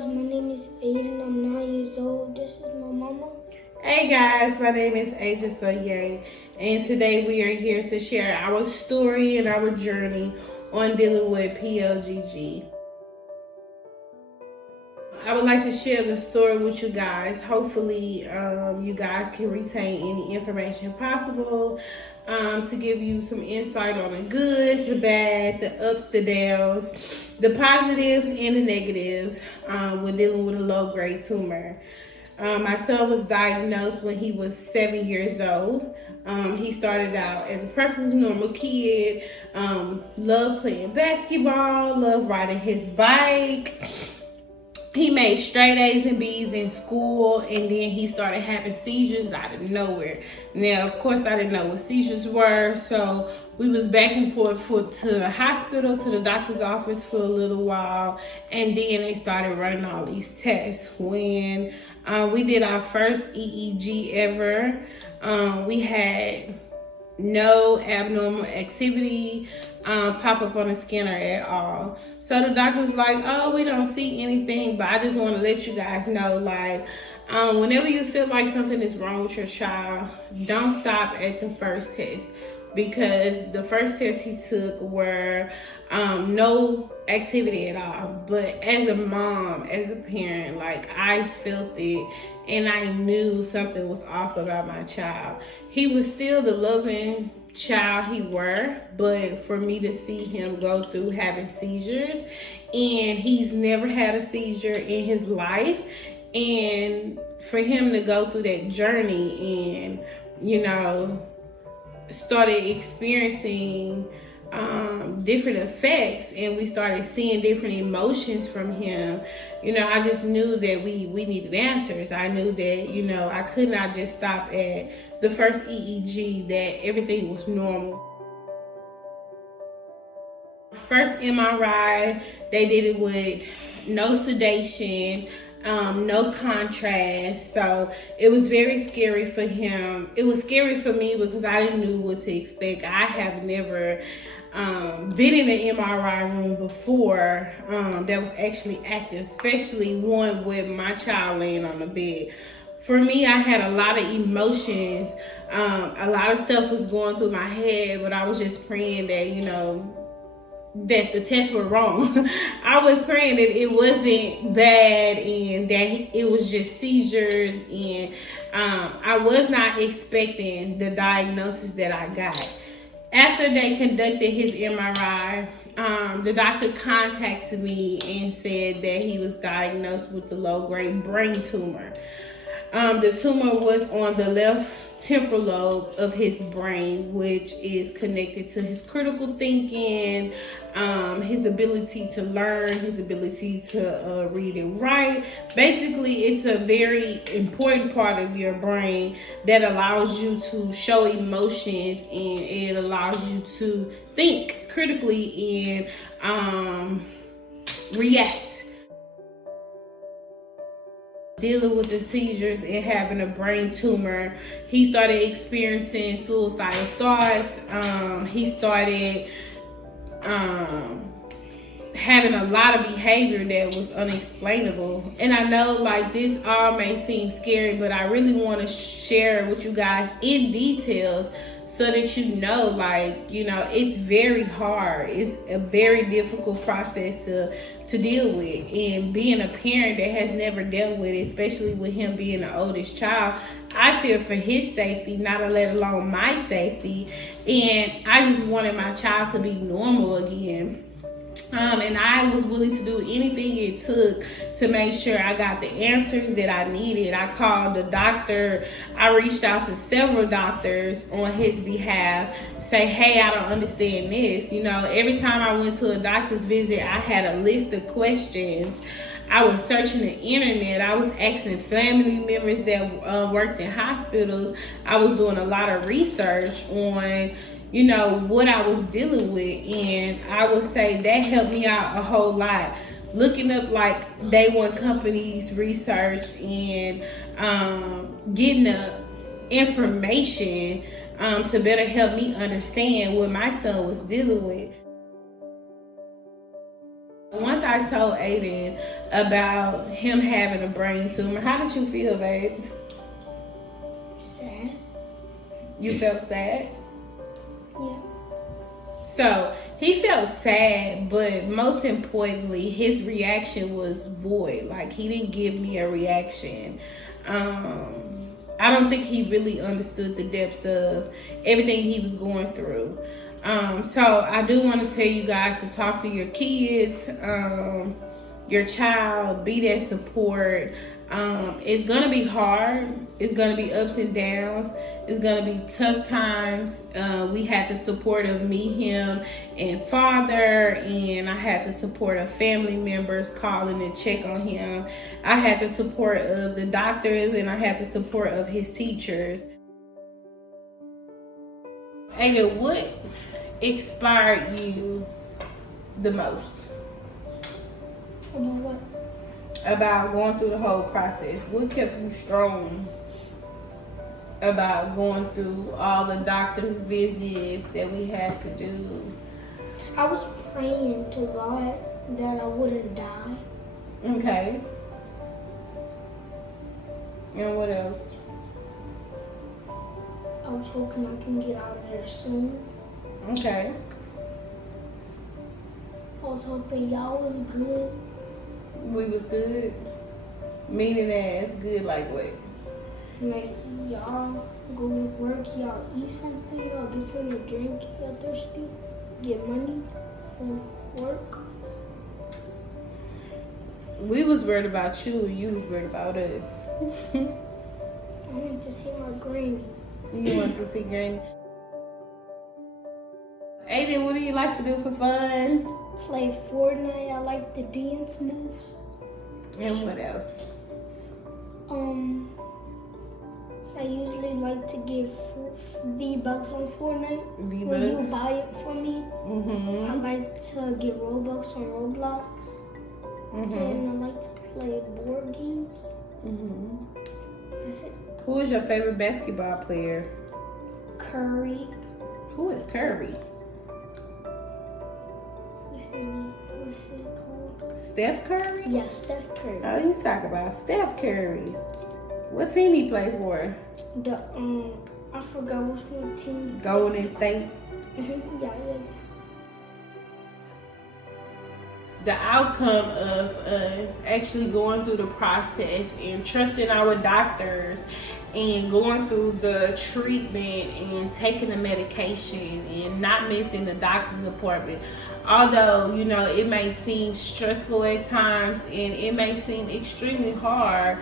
guys, my name is Ayiden. I'm 9 years old. This is my mama. Hey guys, my name is Ayiden, and today we are here to share our story and our journey on dealing with PLGG. I would like to share the story with you guys. Hopefully, you guys can retain any information possible to give you some insight on the good, the bad, the ups, the downs, the positives, and the negatives when dealing with a low-grade tumor. My son was diagnosed when he was 7 years old. He started out as a perfectly normal kid, loved playing basketball, loved riding his bike. He made straight A's and B's in school, and then he started having seizures out of nowhere. Now, of course, I didn't know what seizures were, so we was back and forth to the hospital, to the doctor's office for a little while, and then they started running all these tests. When we did our first EEG ever, we had no abnormal activity pop up on the scanner at all. So the doctor was like, oh, we don't see anything, but I just want to let you guys know, like, whenever you feel like something is wrong with your child, don't stop at the first test, because the first test he took were no activity at all. But as a mom, as a parent, like, I felt it, and I knew something was off about my child. He was still the loving child he were, but for me to see him go through having seizures, and he's never had a seizure in his life, and for him to go through that journey and, you know, started experiencing different effects, and we started seeing different emotions from him, you know, I just knew that we needed answers. I knew that, you know, I could not just stop at the first EEG, that everything was normal. First MRI, they did it with no sedation, no contrast, so it was very scary for him. It was scary for me because I didn't know what to expect. I have never been in an MRI room before that was actually active, especially one with my child laying on the bed. For me, I had a lot of emotions. A lot of stuff was going through my head, but I was just praying that, you know, that the tests were wrong. I was praying that it wasn't bad and that it was just seizures, and I was not expecting the diagnosis that I got. After they conducted his MRI, the doctor contacted me and said that he was diagnosed with the low-grade brain tumor. The tumor was on the left temporal lobe of his brain, which is connected to his critical thinking, his ability to learn, his ability to read and write. Basically, it's a very important part of your brain that allows you to show emotions, and it allows you to think critically and react. Dealing with the seizures and having a brain tumor, he started experiencing suicidal thoughts. He started having a lot of behavior that was unexplainable. And I know, like, this all may seem scary, but I really want to share with you guys in details so that you know, like, you know, it's very hard. It's a very difficult process to deal with. And being a parent that has never dealt with it, especially with him being the oldest child, I fear for his safety, not let alone my safety. And I just wanted my child to be normal again. And I was willing to do anything it took to make sure I got the answers that I needed. I called the doctor. I reached out to several doctors on his behalf, say, hey, I don't understand this. You know, every time I went to a doctor's visit, I had a list of questions. I was searching the internet. I was asking family members that worked in hospitals. I was doing a lot of research on, you know, what I was dealing with. And I would say that helped me out a whole lot. Looking up, like, day one companies, research, and getting the information to better help me understand what my son was dealing with. Once I told Ayiden about him having a brain tumor. How did you feel, babe? Sad. You felt sad? Yeah. So he felt sad, but most importantly, his reaction was void. Like, he didn't give me a reaction. I don't think he really understood the depths of everything he was going through. So I do want to tell you guys to talk to your kids, your child, be that support. It's going to be hard. It's going to be ups and downs. It's going to be tough times. We had the support of me, him, and father, and I had the support of family members calling and check on him. I had the support of the doctors, and I had the support of his teachers. Ayiden, what inspired you the most? About what? About going through the whole process. What kept you strong about going through all the doctor's visits that we had to do? I was praying to God that I wouldn't die. Okay. And what else? I was hoping I can get out of there soon. Okay. I was hoping y'all was good. We was good. Meaning as good like what? Like, y'all go to work, y'all eat something, y'all get something to drink, y'all thirsty, get money from work. We was worried about you, you was worried about us. I need to see my granny. You want to see Granny? Ayiden, what do you like to do for fun? Play Fortnite. I like the dance moves. And what else? I usually like to give V-Bucks on Fortnite. V-Bucks? When you buy it for me. Mm-hmm. I like to get Robux on Roblox. Mm-hmm. And I like to play board games. Mm-hmm. That's it. Who is your favorite basketball player? Curry. Who is Curry? What's it called? Steph Curry? Yeah, Steph Curry. Oh, you talk about Steph Curry. What team he play for? The I forgot which one team. Golden State. Yeah. The outcome of us actually going through the process and trusting our doctors and going through the treatment and taking the medication and not missing the doctor's appointment. Although, you know, it may seem stressful at times and it may seem extremely hard,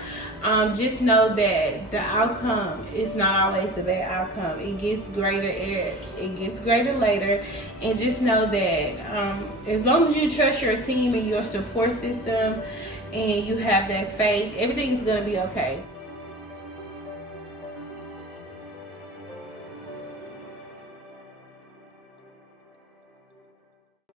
just know that the outcome is not always a bad outcome. It gets greater later, and just know that as long as you trust your team and your support system and you have that faith, everything is going to be okay.